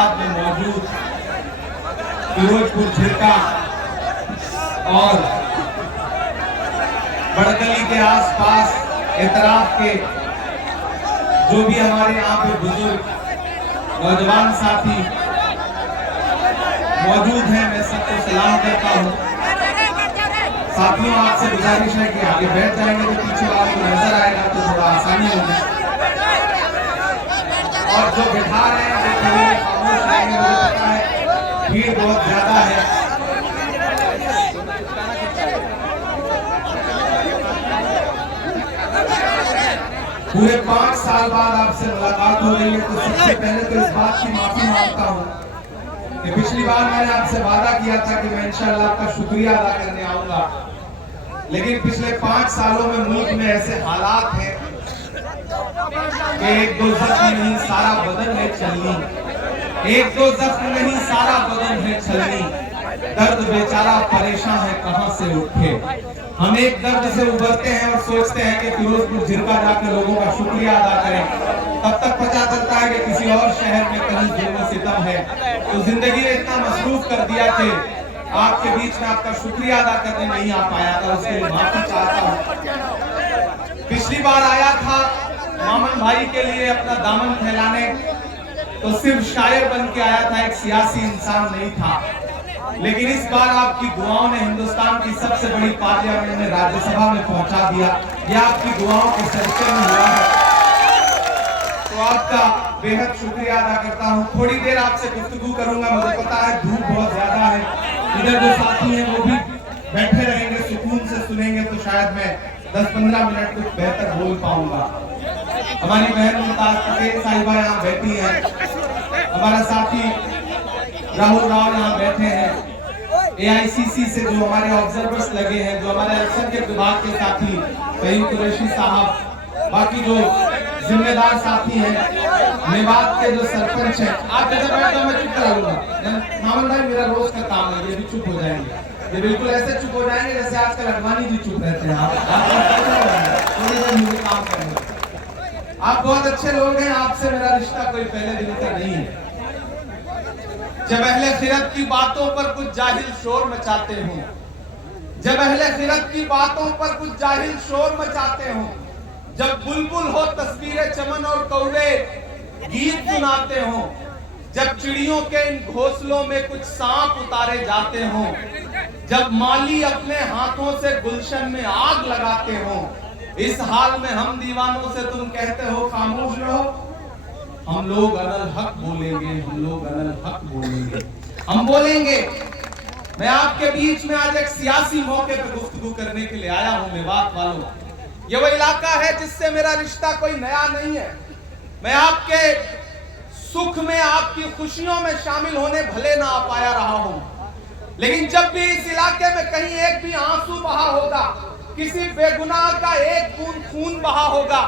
इलाहाबाद में मौजूद फिरोजपुर झिरका और बड़गली के आसपास इतराफ के जो भी हमारे यहाँ पे बुजुर्ग नौजवान साथी मौजूद हैं, मैं सबको सलाम करता हूँ। साथियों, आपसे गुजारिश है कि आगे बैठ जाएंगे तो पीछे वालों को नजर आएगा तो थोड़ा आसानी होगी, और जो बैठा रहे हैं वो थोड़े खामोश रहेंगे। मुझे पता है भीड़ बहुत ज्यादा है। पूरे 5 साल बाद आपसे मुलाकात हो रही है, तो सबसे पहले तो इस बात की माफी मांगता हूँ कि पिछली बार मैंने आपसे वादा किया था कि मैं इंशाअल्लाह आपका शुक्रिया अदा करने आऊंगा, लेकिन पिछले 5 सालों में मुल्क में ऐसे हालात हैं कि एक दो जख्म नहीं सारा बदन है चलनी, एक दो जख्म नहीं सारा बदन है चलनी, दर्द बेचारा परेशान है कहां से उठे। हम एक दर्द से उबरते हैं और सोचते हैं कि फिरोजपुर झिरका जाकर लोगों का शुक्रिया अदा करें, तब तक पता चलता है कि किसी और शहर में कहीं जुल्म सितम है। तो जिंदगी ने इतना मसरूफ कर दिया कि आपके बीच में आपका शुक्रिया अदा करने नहीं आ पाया था, उसके लिए माफी चाहता हूँ। पिछली बार आया था मामन भाई के लिए अपना दामन फैलाने, तो सिर्फ शायर बन के आया था, एक सियासी इंसान नहीं था। लेकिन इस बार आपकी दुआओं ने हिंदुस्तान की सबसे बड़ी पार्लियामेंट में राज्यसभा में पहुंचा दिया। यह आपकी दुआओं के सदक़े में हुआ है, तो आपका बेहद शुक्रिया अदा करता हूं। थोड़ी देर आपसे गुफ्तगू करूंगा, मुझे पता है धूप बहुत ज्यादा है, इधर जो साथी हैं वो भी बैठे रहेंगे, सुकून से सुनेंगे, तो शायद मैं 10-15 मिनट कुछ बेहतर बोल पाऊंगा। हमारी बहन मुमताज पटेल साहिबा यहाँ बैठी है, हमारा साथी राहुल राव यहाँ बैठे हैं, AICC से जो हमारे ऑब्जर्वर्स लगे हैं, जो हमारे अल्पसंख्यक विभाग के साथी फहीम कुरैशी साहब, बाकी जो जिम्मेदार साथी हैं, मेवात के जो सरपंच हैं। आप जैसे बैठ जाओ, मैं चुप करा लूंगा। मामन भाई मेरा रोज का काम है, ये भी चुप हो जाएंगे, ये बिल्कुल ऐसे चुप हो जाएंगे जैसे आजकल अडवाणी जी चुप रहते हैं। काम करने आप बहुत अच्छे लोग हैं, आपसे मेरा रिश्ता कोई पहले दिन का नहीं है। जब अहले खिरत की बातों पर कुछ जाहिल शोर मचाते हो, जब अहले खिरत की बातों पर कुछ जाहिल शोर मचाते हो, जब बुलबुल हो तस्वीरें चमन और कौवे गीत सुनाते हो, जब चिड़ियों के इन घोंसलों में कुछ सांप उतारे जाते हो, जब माली अपने हाथों से गुलशन में आग लगाते हो, इस हाल में हम दीवानों से तुम कहते हो खामोश रहो। हम लोग अनल हक बोलेंगे, हम लोग अनल हक बोलेंगे, हम बोलेंगे। मैं आपके बीच में आज एक सियासी मौके पर गुफ्तगू करने के लिए आया हूं। मेवात वालों, ये वो इलाका है जिससे मेरा रिश्ता कोई नया नहीं है। मैं आपके सुख में, आपकी खुशियों में शामिल होने भले ना आ पाया रहा हूं, लेकिन जब भी इस इलाके में कहीं एक भी आंसू बहा होगा, किसी बेगुनाह का एक बूंद खून बहा होगा,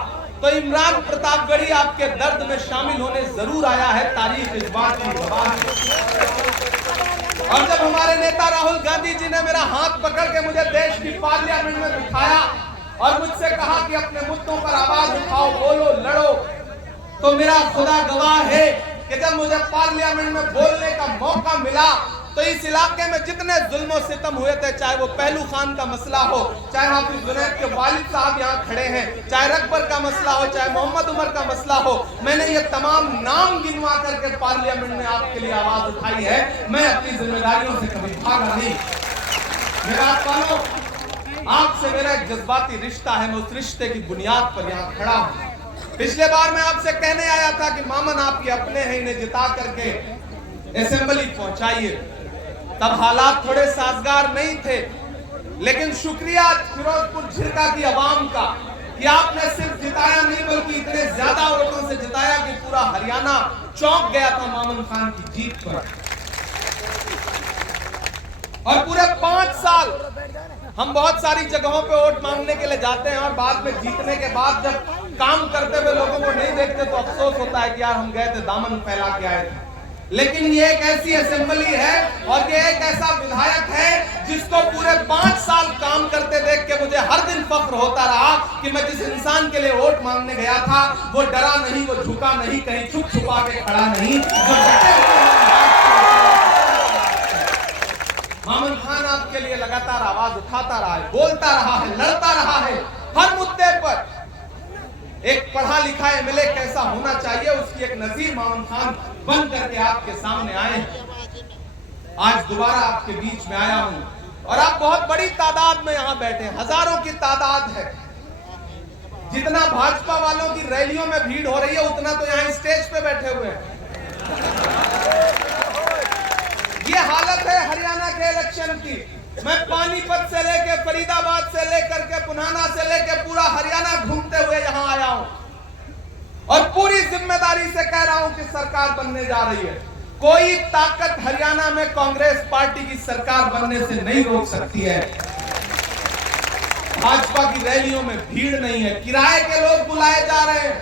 तो इमरान प्रतापगढ़ी आपके दर्द में शामिल होने जरूर आया है। तारीख इस बात की गवाह है। और जब हमारे नेता राहुल गांधी जी ने मेरा हाथ पकड़ के मुझे देश की पार्लियामेंट में बिठाया और मुझसे कहा कि अपने मुद्दों पर आवाज उठाओ, बोलो, लड़ो, तो मेरा खुदा गवाह है कि जब मुझे पार्लियामेंट में बोलने का मौका मिला, तो इस इलाके में जितने जुल्म और सितम हुए थे, चाहे वो पहलू खान का मसला हो, चाहे हाफिज जुनैद के वालिद साहब यहाँ खड़े हैं, चाहे रकबर का मसला हो, चाहे मोहम्मद उमर का मसला हो, मैंने ये तमाम नाम गिनवा करके पार्लियामेंट में आपके लिए आवाज उठाई है। मैं अपनी जिम्मेदारियों से कभी भागा नहीं। मेरा वालों, आपसे मेरा एक जज्बाती रिश्ता है, मैं उस रिश्ते की बुनियाद पर यहाँ खड़ा हूँ। पिछले बार मैं आपसे कहने आया था कि मामन आपके अपने हैं, इन्हें जिता करके असेंबली पहुंचाइए। तब हालात थोड़े साजगार नहीं थे, लेकिन शुक्रिया फिरोजपुर झिरका की आवाम का कि आपने सिर्फ जिताया नहीं बल्कि इतने ज्यादा वोटों से जिताया कि पूरा हरियाणा चौंक गया था मामन खान की जीत पर। और पूरे 5 साल हम बहुत सारी जगहों पे वोट मांगने के लिए जाते हैं और बाद में जीतने के बाद जब काम करते हुए लोगों को नहीं देखते तो अफसोस होता है कि यार हम गए थे, दामन फैला के आए थे। लेकिन ये एक ऐसी असेंबली है और ये एक ऐसा विधायक है जिसको पूरे 5 साल काम करते देख के मुझे हर दिन फख्र होता रहा कि मैं जिस इंसान के लिए वोट मांगने गया था वो डरा नहीं, वो झुका नहीं, कहीं छुप छुपा के खड़ा नहीं, जो डटे हुए आवाज उठाता रहा है, बोलता रहा है, लड़ता रहा है हर मुद्दे पर। एक पढ़ा लिखा एमएलए कैसा होना चाहिए उसकी एक नजीर मोहम्मद खान बन करके आपके सामने आए हैं। आज दोबारा आपके बीच में आया हूं और आप बहुत बड़ी तादाद में यहां बैठे हैं, हजारों की तादाद है। जितना भाजपा वालों की रैलियों में भीड़ हो रही है उतना तो यहां स्टेज पे बैठे हुए हैं। ये हालत है हरियाणा के इलेक्शन की। मैं पानीपत से लेके फरीदाबाद से लेकर के पुनाना से लेके पूरा हरियाणा घूमते हुए यहां आया हूं और पूरी जिम्मेदारी से कह रहा हूं कि सरकार बनने जा रही है। कोई ताकत हरियाणा में कांग्रेस पार्टी की सरकार बनने से नहीं रोक सकती है। भाजपा की रैलियों में भीड़ नहीं है, किराए के लोग बुलाए जा रहे हैं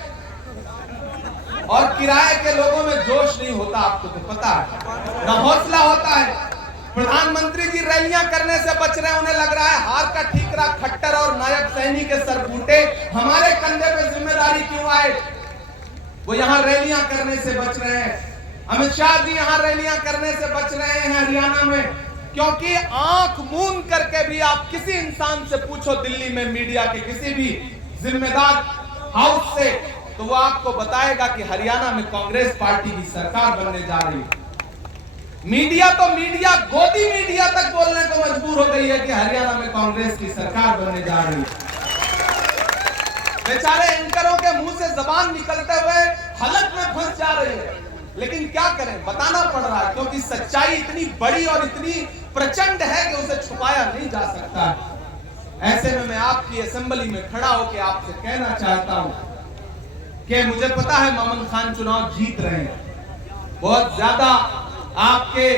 और किराए के लोगों में जोश नहीं होता, आपको तो पता है, ना हौसला होता है। प्रधानमंत्री जी रैलियां करने से बच रहे हैं, उन्हें लग रहा है हार का ठीकरा खट्टर और नायब सैनी के सर फूटे, हमारे कंधे पे जिम्मेदारी क्यों आए। वो यहां रैलियां करने से बच रहे हैं। अमित शाह जी यहां रैलियां करने से बच रहे हैं हरियाणा में, क्योंकि आंख मूंद करके भी आप किसी इंसान से पूछो दिल्ली में मीडिया के किसी भी जिम्मेदार हाउस से, तो वो आपको बताएगा कि हरियाणा में कांग्रेस पार्टी की सरकार बनने जा रही है। मीडिया तो मीडिया, गोदी मीडिया तक बोलने को मजबूर हो गई है कि हरियाणा में कांग्रेस की सरकार बनने जा रही है। बेचारे एंकरों के मुंह से जबान निकलते हुए हलक में फंस जा रही है, लेकिन क्या करें, बताना पड़ रहा है क्योंकि सच्चाई इतनी बड़ी और इतनी प्रचंड है कि उसे छुपाया नहीं जा सकता। ऐसे में मैं आपकी असेंबली में खड़ा होकर आपसे कहना चाहता हूं कि मुझे पता है मोहम्मद खान चुनाव जीत रहे हैं, बहुत ज्यादा आपके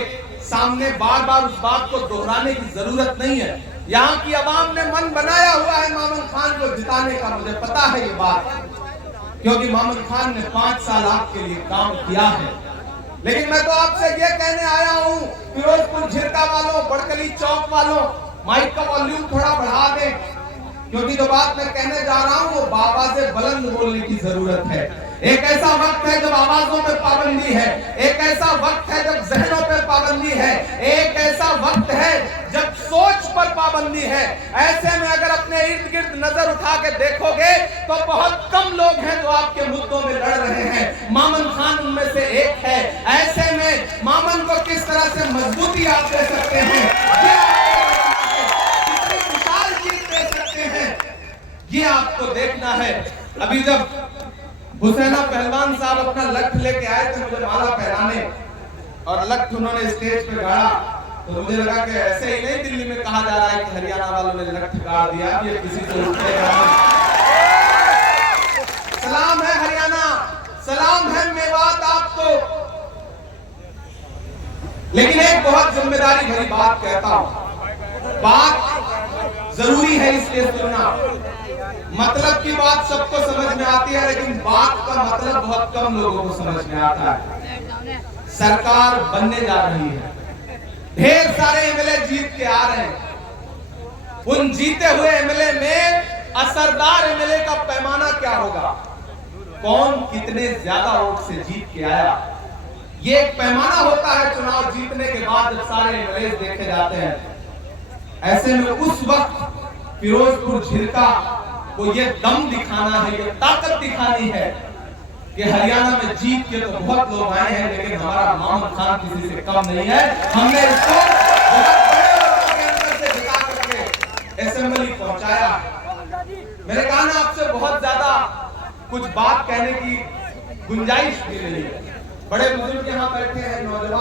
सामने बार बार उस बात को दोहराने की जरूरत नहीं है। यहाँ की आवाम ने मन बनाया हुआ है मोहम्मद खान को जिताने का, मुझे पता है ये बात, क्योंकि मोहम्मद खान ने 5 साल आपके लिए काम किया है। लेकिन मैं तो आपसे ये कहने आया हूँ, फिरोजपुर झिरका वालों, बड़कली चौक वालों, माइक का वॉल्यूम थोड़ा बढ़ा दें, क्योंकि जो बात मैं कहने जा रहा हूँ वो बाबा से बुलंद बोलने की जरूरत है। एक ऐसा वक्त है जब आवाजों पे पाबंदी है, एक ऐसा वक्त है जब जहनों पे पाबंदी है, एक ऐसा वक्त है जब सोच पर पाबंदी है। ऐसे में अगर अपने इर्द गिर्द नजर उठा के देखोगे तो बहुत कम लोग हैं जो आपके मुद्दों में लड़ रहे हैं। मोहम्मद खान उनमें से एक है। ऐसे में मोहम्मद को किस तरह से मजबूती आप दे सकते हैं, कितनी विशाल जीत दे सकते हैं, ये आपको देखना है। अभी जब हुसैना पहलवान साहब अपना लठ लेके आए थे मुझे माला पहनाने और लठ उन्होंने स्टेज पे गाड़ा, तो मुझे लगा कि ऐसे ही नहीं दिल्ली में कहा जा रहा है कि हरियाणा वालों ने लठ गाड़ दिया, ये किसी से उठेगा। सलाम है हरियाणा, सलाम है मेवात आपको। लेकिन एक बहुत जिम्मेदारी भरी बात कहता हूं, बात जरूरी है इसलिए सुनना। मतलब की बात सबको समझ में आती है, लेकिन बात का मतलब बहुत कम लोगों को समझ में आता है। सरकार बनने जा रही है, ढेर सारे एमएलए जीत के आ रहे हैं। उन जीते हुए एमएलए में असरदार एमएलए का पैमाना क्या होगा, कौन कितने ज्यादा वोट से जीत के आया, ये एक पैमाना होता है चुनाव जीतने के बाद जब सारे एमएलए देखे जाते हैं। ऐसे में उस वक्त फिरोजपुर झिरका को ये दम दिखाना है, ये ताकत दिखानी है कि हरियाणा में जीत के तो बहुत लोग आए हैं, लेकिन हमारा मोहम्मद खान किसी से कम नहीं है। हमने इसको बहुत बड़े वोटों के अंतर से जिता करके असेंबली पहुंचाया। मेरे कहा ना आपसे बहुत ज्यादा कुछ बात कहने की गुंजाइश भी नहीं है। बड़े बुजुर्ग यहाँ बैठे हैं, नौजवान